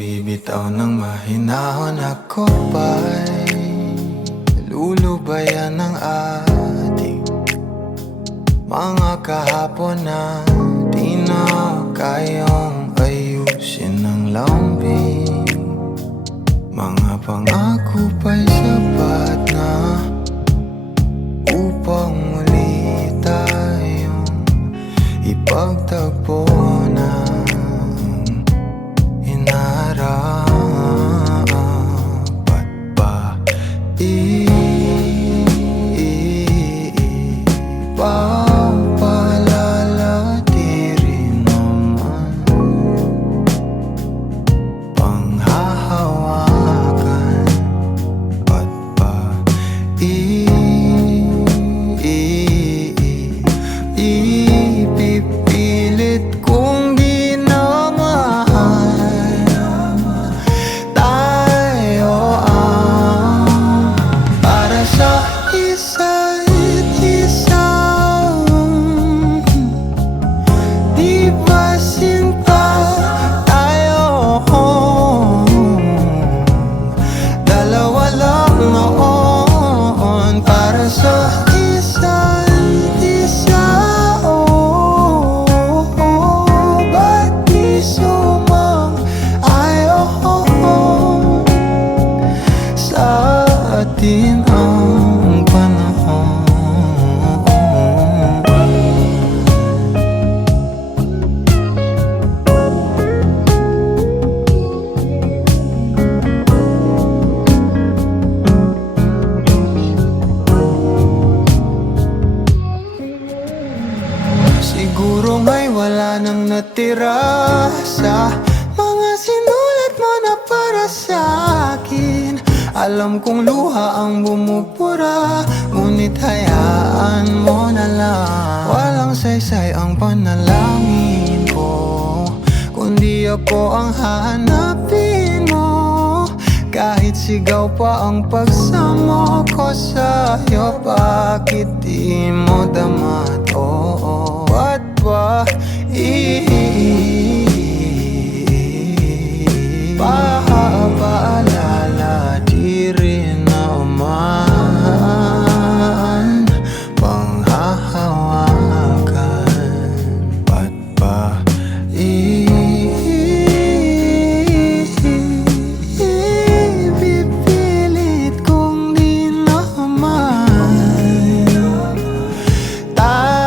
Bibitaw ng mahinahon, ako ba'y lulubayan ng ating mga kahapon na di na kayang ayusin ng lambing. Mga pangako ba'y sapat na upang muli tayong ipagtagpo na dapat ba ipapalala di rin naman panghahawakan? Ba't ba ipipilit kung di na mahal tayo para sa isa't isa? Di ba sinta tayo? Dalawa lang noon para sa isa't isa. Ba't di sumang-ayon sa atin ang panahon? Siguro nga'y wala nang natira sa mga sinulat mo na para sa akin. Alam kong luha ang bumubura, ngunit hayaan mo na lang. Walang saysay ang panalangin ko, kundi ako ang hahanapin mo. Kahit sigaw pa ang pagsamo ko sa'yo, bakit di mo dama to? Ba't ba ipapaalala di rin naman panghahawakan? Ba't ba ipipilit kung di naman tayo?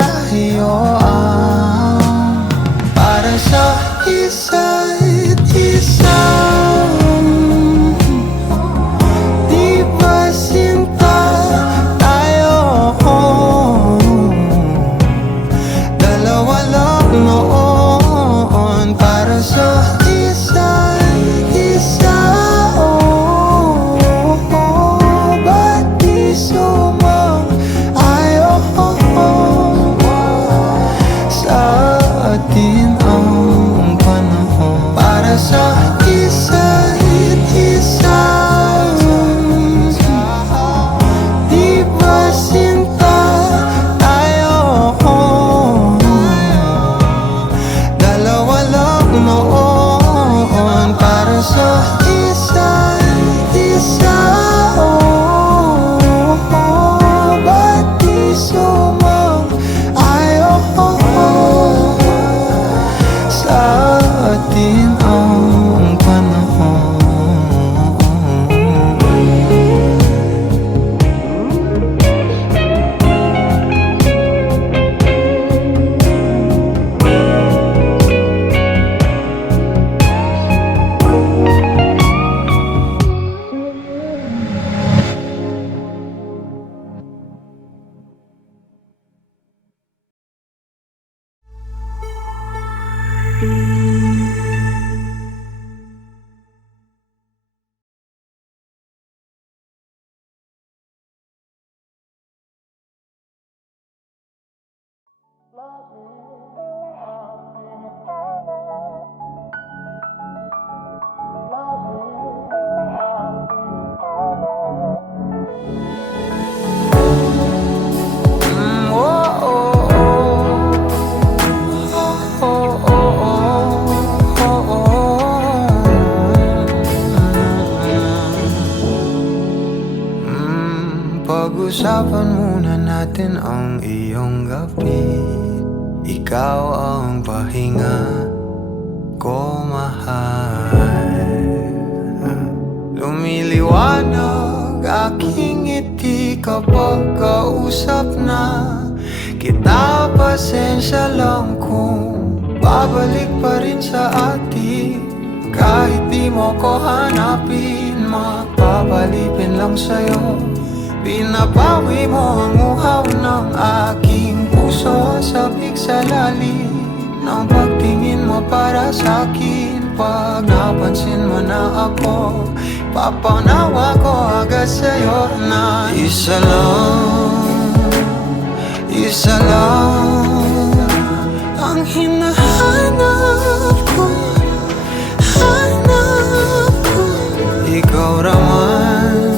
Pag-usapan muna natin ang iyong gabi. Ikaw ang pahinga ko, mahal. Lumiliwanag aking ngiti kapag kausap na kita. Pasensya lang kung babalik pa rin sa atin. Kahit di mo ko hanapin, magpapalipin lang sa'yo. Pinapawi mo ang uhaw ng aking puso, sabik sa lalim ng pagtingin mo para sa'kin. Pag napansin mo na ako, papanawa ko agad sa'yo na isa lang ang hinahanap ko, hanap ko. Ikaw raman,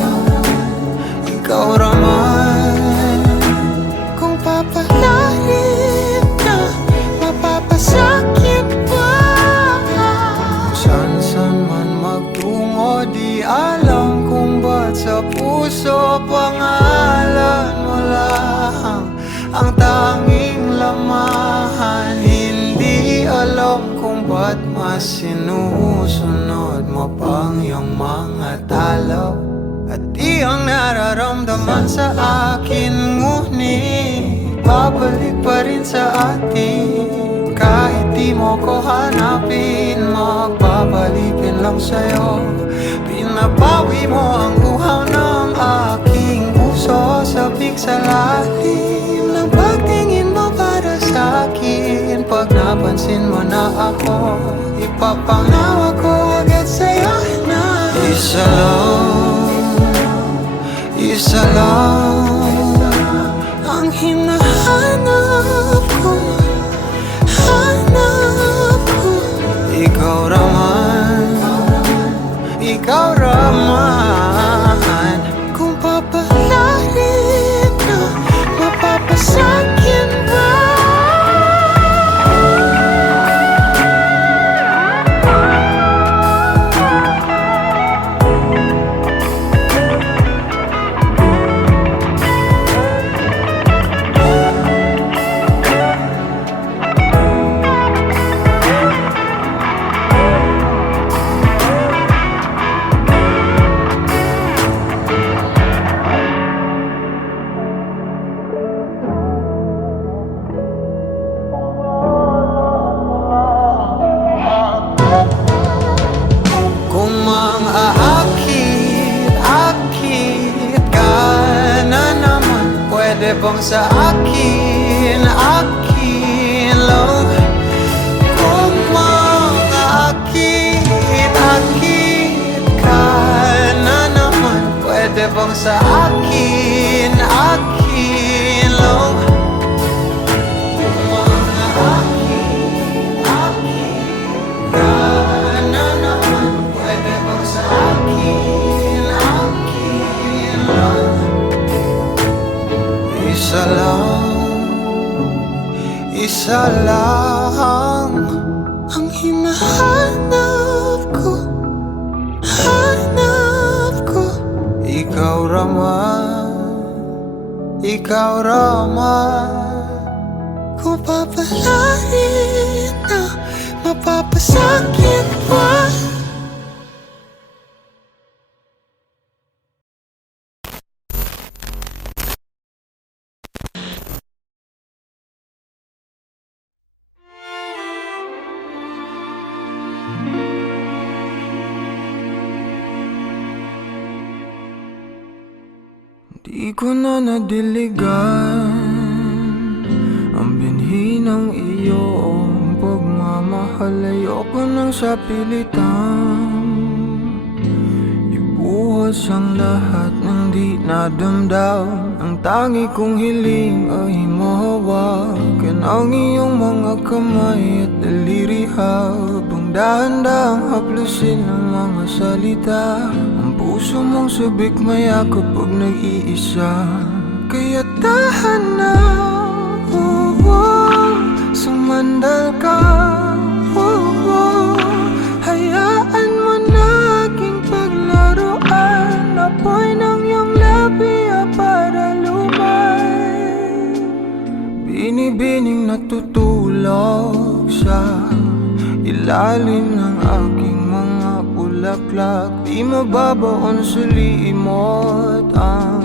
kung papalarin na, mapapasakit pa. San man magtungo, di alam kung ba't sa puso pangalan mo lang ang tanging lamahan. Hindi alam kung ba't mas sinusunod mo pang iyong mga talo at di ang nararamdaman sa akin. Ngunit babalik pa rin sa atin. Kahit di mo ko hanapin, magpapalipin lang sa'yo. Pinapawi mo ang uhaw ng aking puso, sabik sa lalim ng pagtingin mo para sa'kin. Pag napansin mo na ako, ipapanawa ko agad sa'yo na isa lang ang hinahanap ko, hanap ko. Ikaw raman, kung papalarin na, mapapasakit ba? Pwede bang sa akin lang? Kung makaakit ka na naman, pwede bang sa akin lang? Kung makaakit ka na naman, pwede bang sa akin lang? Isa lang ang hinahanap ko, hanap ko. Ikaw raman, kung papalarin na, mapapasakit pa. Di ko na nadiligan ang binhi ng iyong pagmamahal. Ayoko nang sa pilitan ibuhos ang lahat ng di nadamdam. Ang tangi kong hiling ay mahawakan ang iyong mga kamay at daliri habang dahan-dahang haplusin ang mga salita. Ang puso mong sabik mayakap pag nag-iisa. Kaya tahan na, sumandal ka, hayaan mo na aking paglaruan. Apoy ng iyong labi para lumay, binibining natutulog sa ilalim ng aking mga bulaklak. Di mababaon sa liimot ang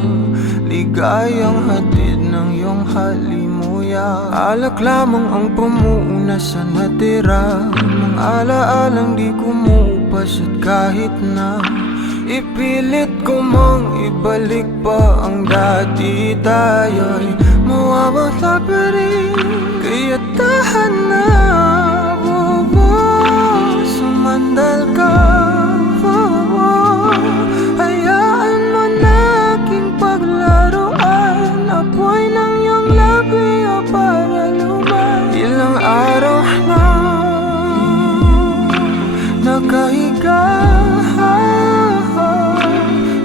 ligayang hatid ng iyong halimuyak. Alak lamang ang pamuuna sa natira, mga alaalang di kumupas. At kahit na ipilit ko mang ibalik pa ang dati, tayo'y mawawala pa rin. Kaya tahan na, sumandal ka, hayaan mo na aking paglaruan. Apoy ng iyong labi para lumay. Ilang araw na nakahiga,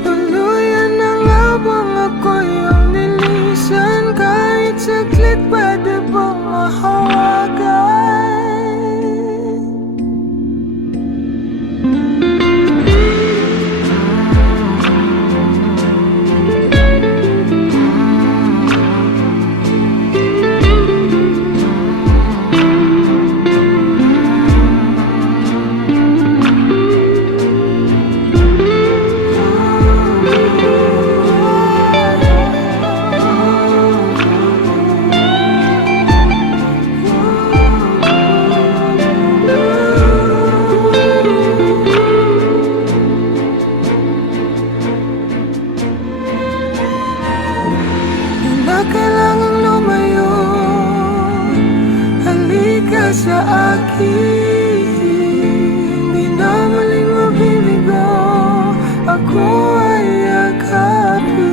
tuluyan na nga bang ako'y ang nilisan? Kahit saglit pwede bang mahawagan? Kailangang lumayo, halika sa akin. Di na maling mabibigo, ako ay yakapin.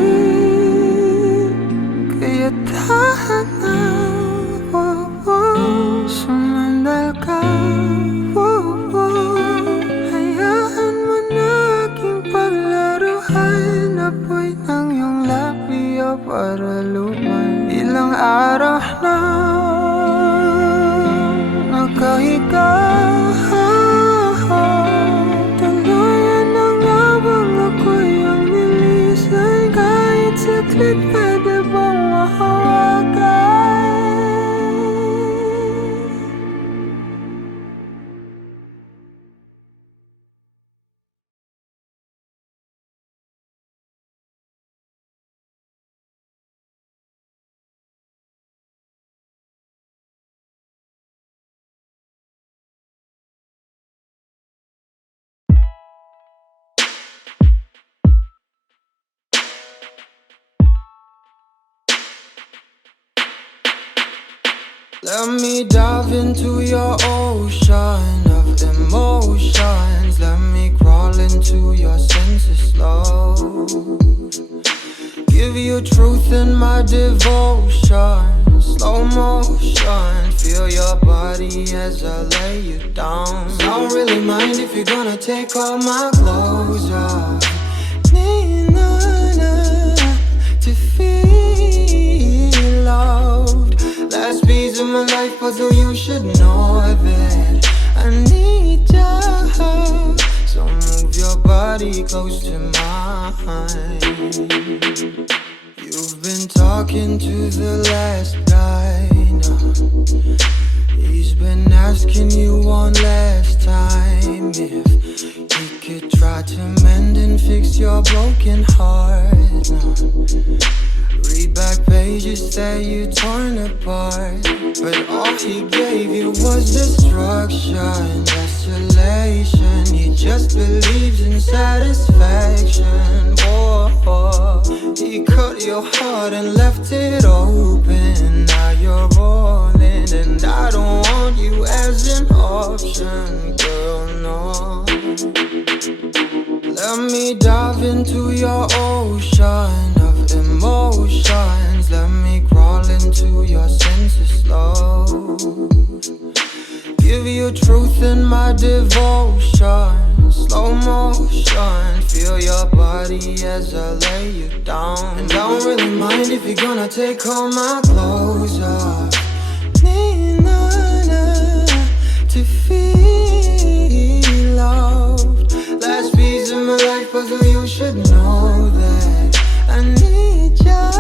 Kaya tahan na, sumandal ka, hayaan mo na aking paglaruan. Apoy ng iyong labi para lumay. Ilang araw na nakahiga, tuluyan na nga bang ako'y ang nilisan? Kahit saglit pwede bang mahawagan? Let me dive into your ocean of emotions. Let me crawl into your senses slow. Give you truth in my devotion. Slow motion. Feel your body as I lay you down. Don't really mind if you're gonna take all my clothes off. Need to feel loved. Last piece of my life, but so you should know that I need you. So move your body close to mine. You've been talking to the last guy now. He's been asking you one last time if he could try to mend and fix your broken heart now. Read back pages that you torn apart, but all he gave you was destruction, desolation. He just believes in satisfaction. Oh, he cut your heart and left it open. Now you're rolling, and I don't want you as an option, girl, no. Let me dive into your ocean of emotions. Let me crawl into into your senses slow. Give you truth in my devotion, slow motion. Feel your body as I lay you down. And I don't really mind if you're gonna take all my clothes off. Need none to feel loved. Last piece of my life puzzle, you should know that I need ya.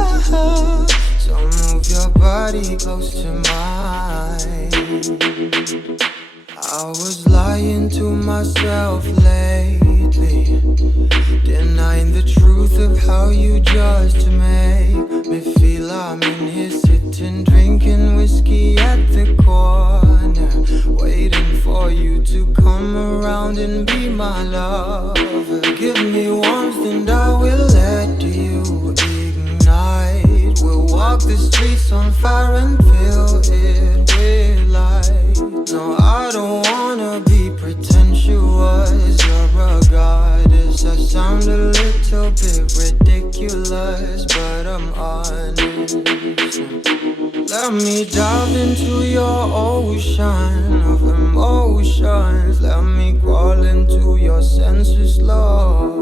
So move your body close to mine. I was lying to myself lately, denying the truth of how you just make me feel. I'm in here sitting, drinking whiskey at the corner, waiting for you to come around and be my lover. Give me warmth and I will let you ignite. We'll walk the streets on fire and fill it with light. No, I don't wanna be pretentious. You're a goddess. I sound a little bit ridiculous, but I'm honest. Let me dive into your ocean of emotions. Let me crawl into your senses, love.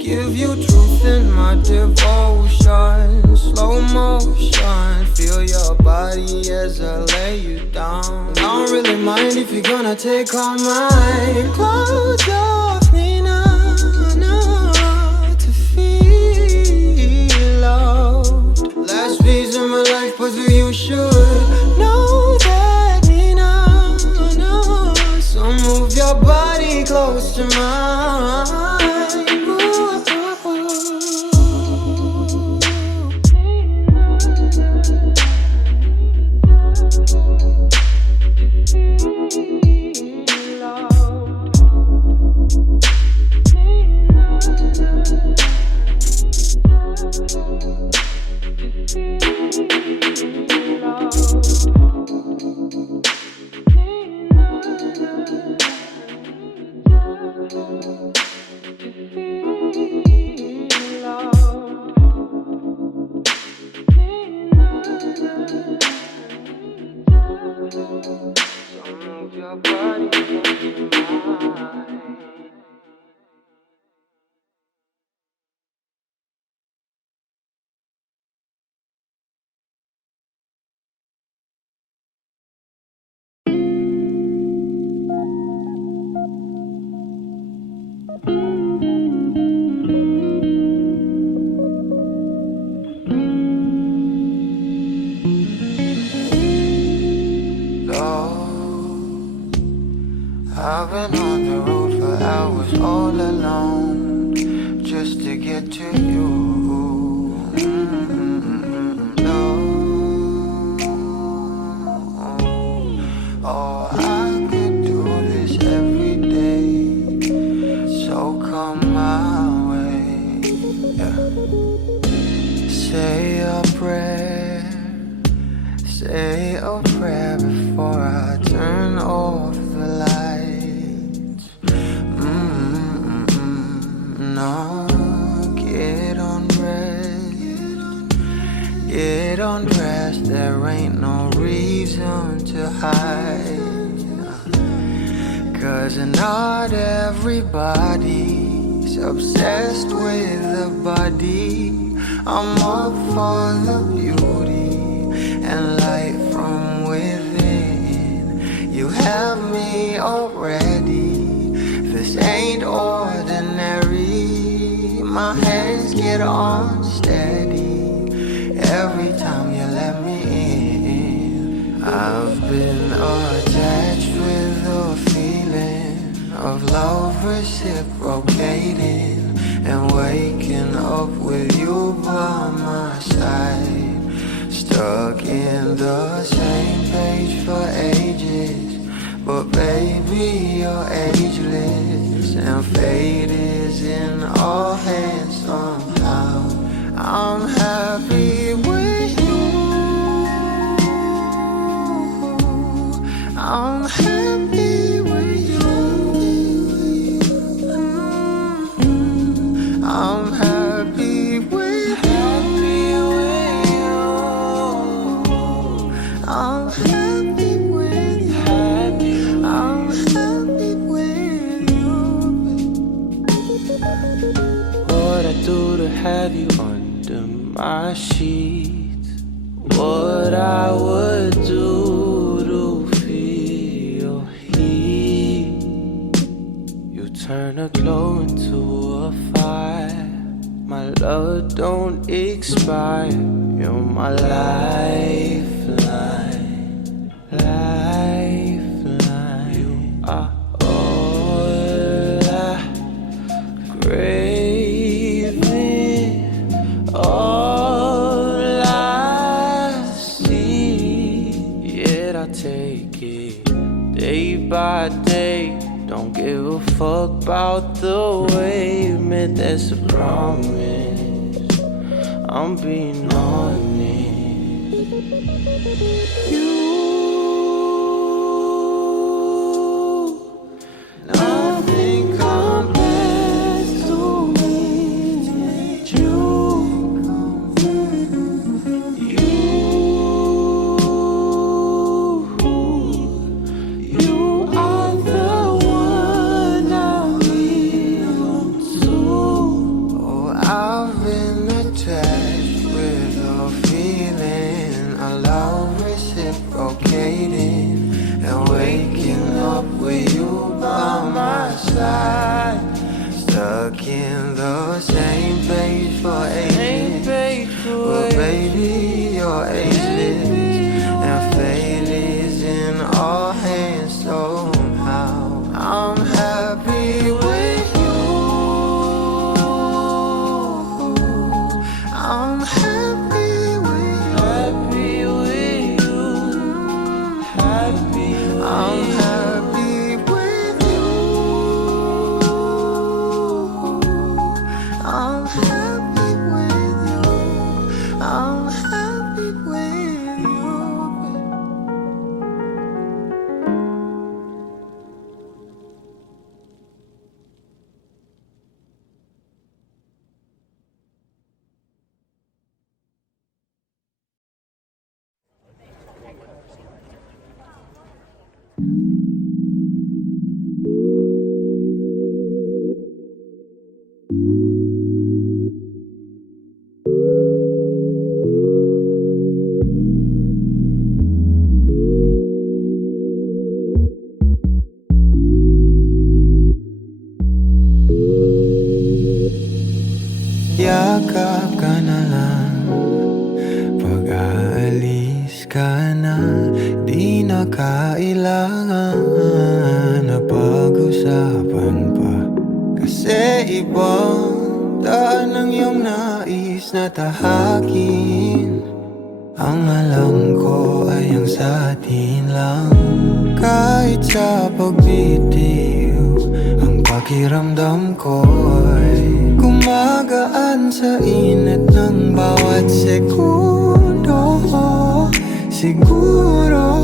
Give you truth in my devotion, slow motion. Feel your body as I lay you down. I don't really mind if you're gonna take all my clothes off me now, to feel loved. Last piece of my life puzzle, you should know that me now. So move your body close to mine. I've been on the road for hours all alone, just to get to you. No. Oh, I could do this every day, so come my way. Yeah. Say a prayer, say a prayer before I turn off the light. No, get undressed, there ain't no reason to hide. 'Cause not everybody's obsessed with the body. I'm up for the beauty and light from within. You have me already, this ain't ordinary. My hands get unsteady every time you let me in. I've been attached with the feeling of love reciprocating, and waking up with you by my side. Stuck in the same page for ages, but baby, you're ageless, and fate is in our hands somehow. I'm happy with you. I'm happy with you. I'm happy with you. by. You're my lifeline, lifeline. You are all I craving, all I see. Yet I take it day by day. Don't give a fuck about the way you made. That's a promise, I'm being honest. Nothing compares to me. You are the one I want to. Oh, I've been attached with a feeling, a love reciprocating, and waking up with you by my side, stuck in the same page for ages. Well, baby, you're ageless, and fate is in our hands somehow. I'm happy with you. I'm happy with you. Happy with you. Happy with I'm happy with you. I'm happy with you. I'm happy with you. Yakap ka na lang, pag-aalis ka na. Di na kailangan na pag-usapan pa, kasi ibang daan ang iyong nais na tahakin. Ang alam ko ay ang sa atin lang. Kahit sa pagbitiw, ang pakiramdam ko'y gumagaan sa init ng bawat segundo. Siguro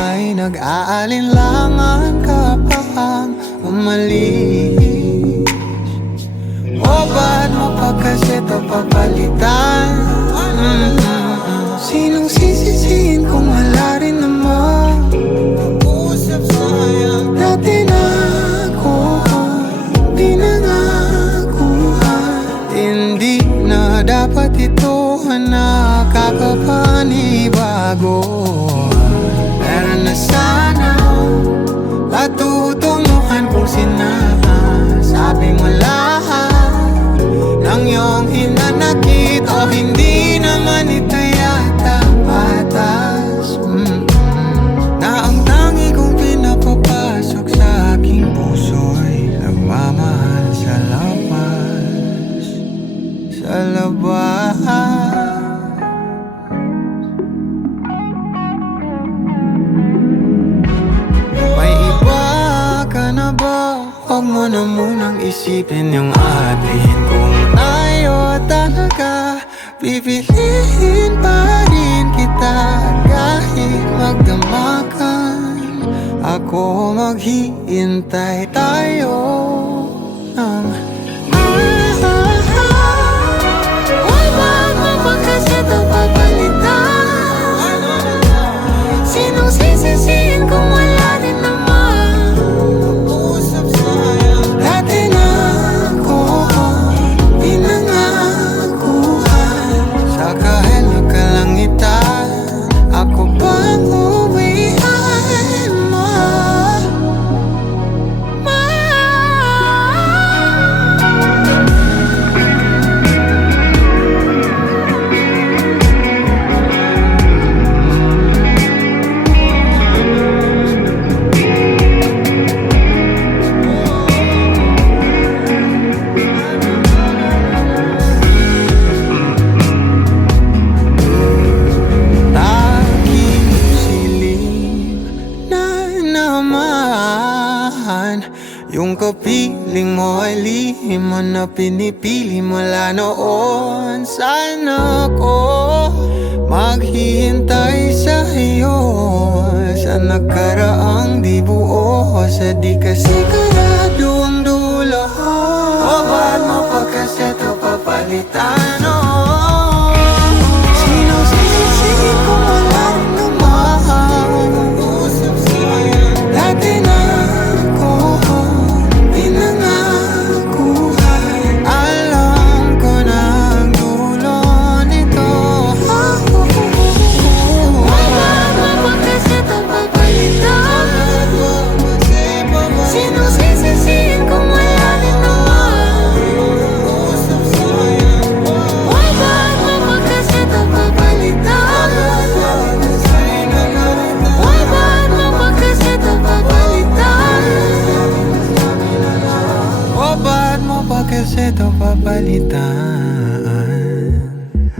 ay nag-aalinlangan ka pang umalis. O ba't mo pa kasi ito papalitan? Sinong sisisihin kung wala rin naman pag-uusap sayang? Dati na ako, di na nakuha. Hindi na dapat ito na kakapanibago. Pero na sana patutunguhan kung sinasabi mo lahat ng iyong hinanakit. O hindi naman ito yata patas, na ang tangi kong pinapapasok sa aking puso'y nagmamahal sa labas, sa labas. May iba ka na ba? Huwag mo na munang isipin yung atin. Kung tayo talaga, pipiliin pa rin kita. Kahit magdamakan, ako maghihintay tayo ng Why ba kasi ito papalitan? Sinong sisisihin kung wala din naman pag-uusap sayang? Dati na ako, di na nakuha. Sa kahit nagkalangitan, ako bang uwihan mo? piling mo ay lihim mo na pinipili mula noon. Sana ko maghihintay sa iyo sa nakaraang di buo, sa di kasi karado ang dulo. O ba't mo pa kasi ito papalitan? Sino sisisihin kung wala rin naman? Dati na ako pinangakuhan, alam ko na ang dulo nito. Why ba't mo pa kasi ito papalitan? Sino sisisihin kung wala rin naman? Why ba't mo pa kasi ito papalitan? Why ba't mo pa kasi ito papalitan? O ba't mo pa kasi ito papalitan?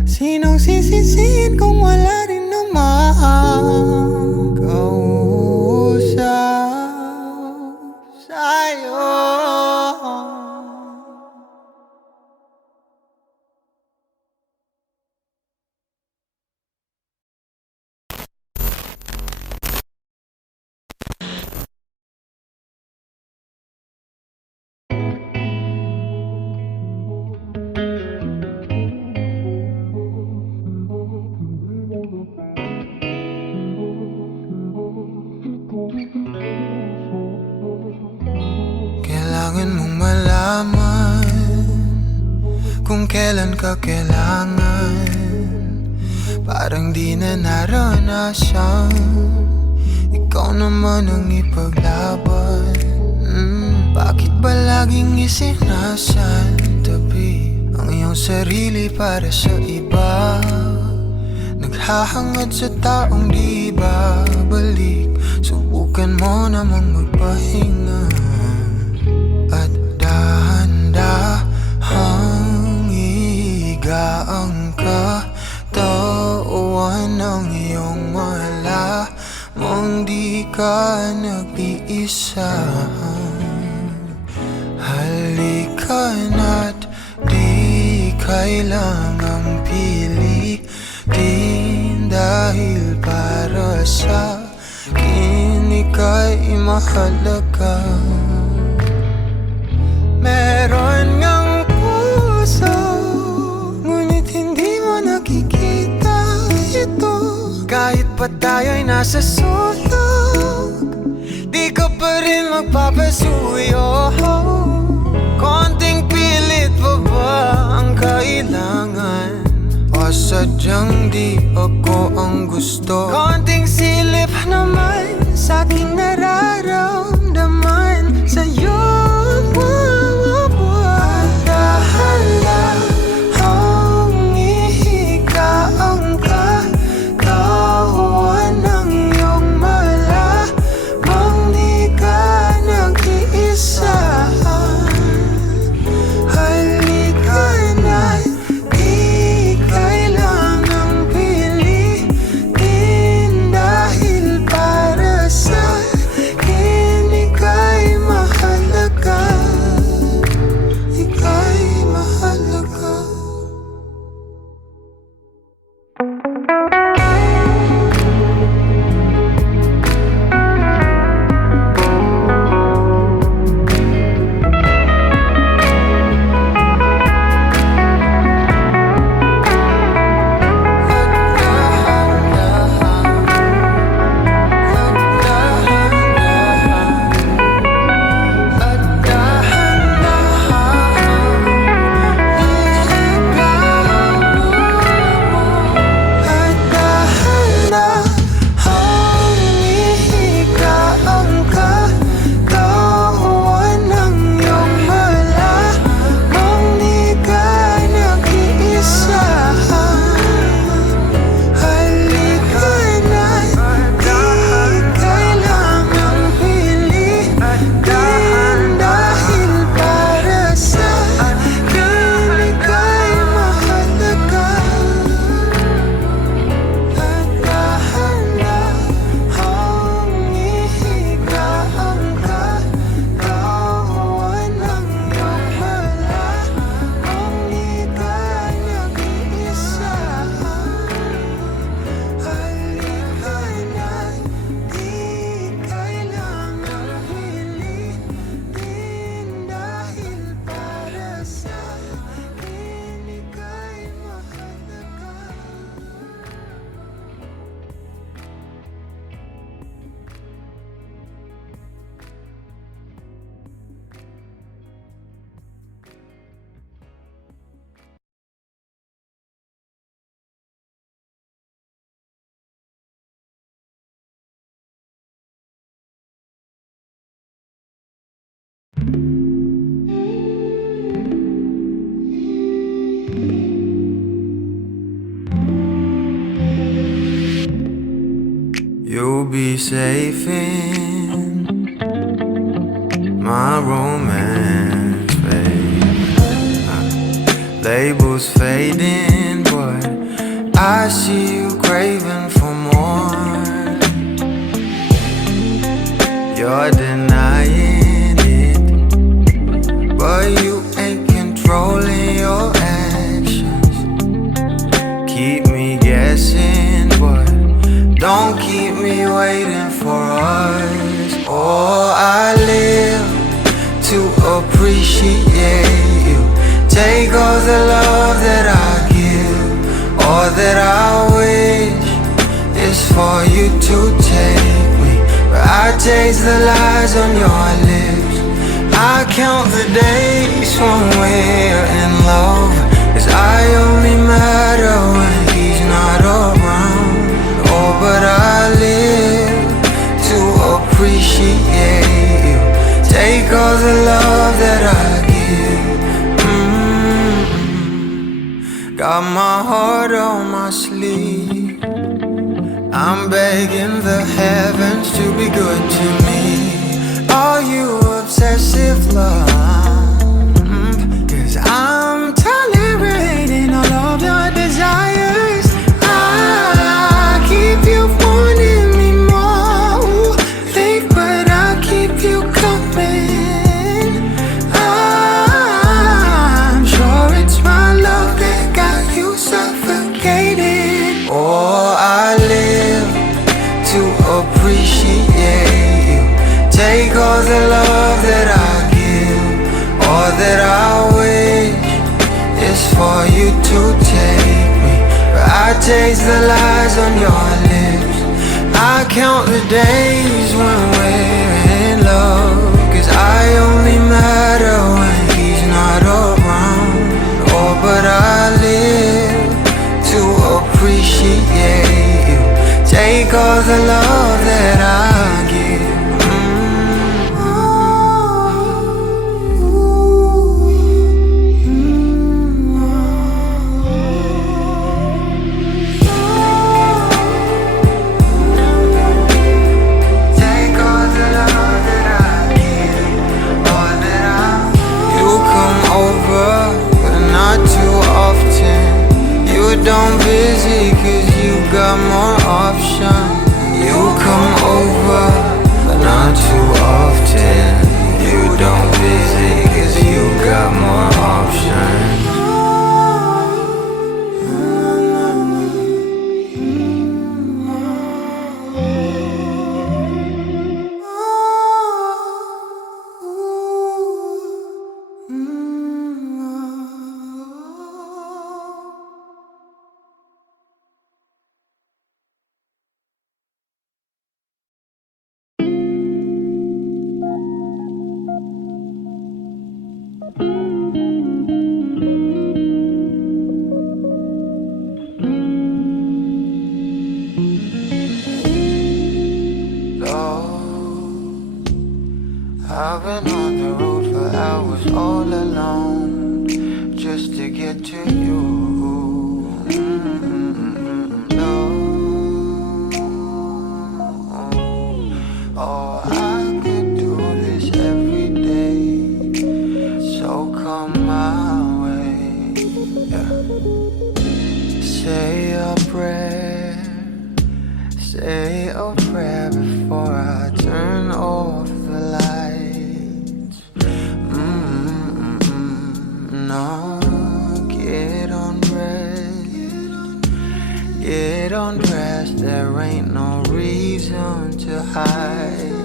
Sinong sisisihin kung wala rin naman kausap sa'yo? Kailangan mong malaman kung kailan ka kailangan. Parang di na naranasan, ikaw naman ang ipaglaban. Bakit ba laging isinasantabi ang iyong sarili para sa iba? Naghahangad sa taong di babalik, subukan mo namang magpahinga. At dahan-dahang ihiga ang katawan ng iyong malamang di ka nag-iisa. Halika na't di kailangang pilitin, dahil para sa akin ika'y mahalaga. Meron ngang puso, ngunit hindi mo nakikita ito. Kahit pa tayo'y nasa sulok, di ka pa rin magpapasuyo. Konting pilit pa ba ang kailangan? O sadyang di ako ang gusto? Konting silip naman sa aking nararamdaman sa'yo. Dahan-dahang ihiga ang katawan ng iyong malamang di ka nag-iisa. Halika na't di kailangang pilitin, dahil para sa You'll be safe in my romance, babe. Labels fading, but I see you craving for more. You're denying it, but you ain't controlling your actions. Keep me guessing, but don't keep me waiting for us. Oh, I live to appreciate you. Take all the love that I give. All that I wish is for you to take me. But I taste the lies on your lips. I count the days when we're in love, 'cause I only matter when he's not around. Oh, but I live to appreciate you. Take all the love that I give. Got my heart on my sleeve. I'm begging the heavens to be good to me. Are you obsessive love? 'Cause I'm tolerating all of your desires. I keep you wanting me more. Ooh, late, but I keep you coming. I'm sure it's my love that got you suffocated. Oh, I live to appreciate you. Take all the love that I give. All that I wish is for you to take me. But I taste the lies on your lips. I count the days when we're in love, 'cause I only matter when he's not around. Oh, but I live to appreciate you. Take all the love that I give. Take all the love that I give, all that I. You come over, but not too often. You don't visit 'cause you got more options. You come over, but not too often. You don't visit 'cause you got more options. I've been on the road for hours all alone, just to get to you. No. Oh, I could do this every day, so come my way. Yeah. Say a prayer, say a prayer before I turn off the lights. No, get undressed, there ain't no reason to hide.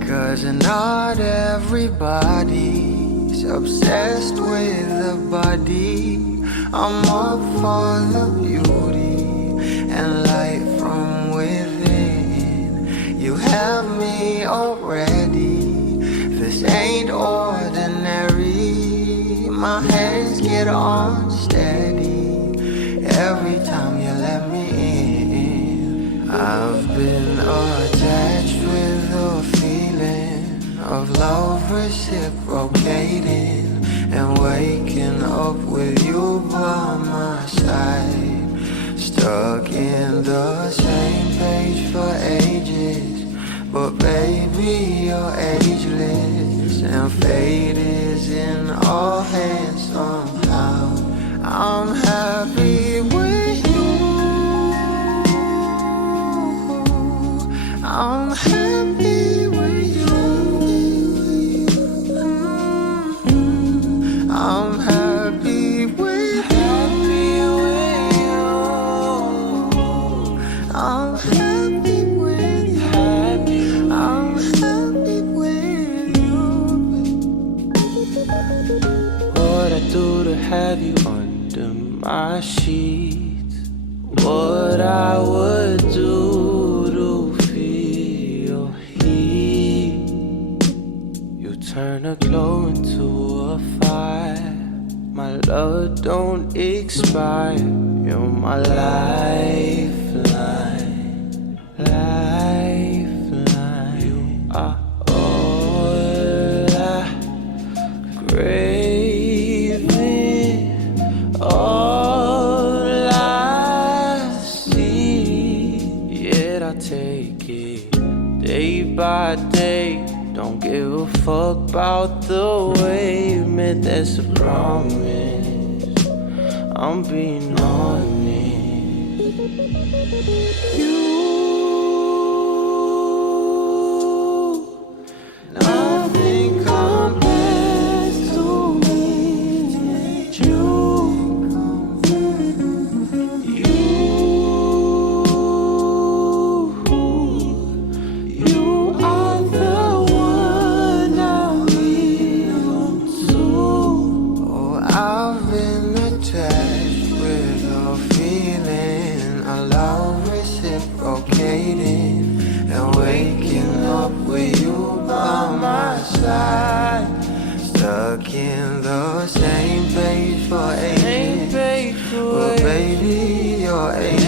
'Cause not everybody's obsessed with the body. I'm up for the beauty and light from within. You have me already. This ain't ordinary. My hands get unsteady every time you let me in. I've been attached with the feeling of love reciprocating, and waking up with you by my side, stuck in the same place. for ages, but baby, you're ageless, and fate is in our hands somehow. I'm happy with you. I'm happy with you. I'm happy with you. I'm happy with you. I'm happy with you. What I do to have you under my sheets, what I would do to feel your heat. You turn a glow into a fire. My love don't expire. You're my lifeline, lifeline. You are all I craving, all I see. Yet I take it day by day. Don't give a fuck about the way you meant. That's a promise. I'm being honest. Nothing compares to me. You, you are the one I want to. Oh, I've been attached with a feeling, a love reciprocating, and waking up with you by my side, stuck in the same place for ages. But baby, you're ageless,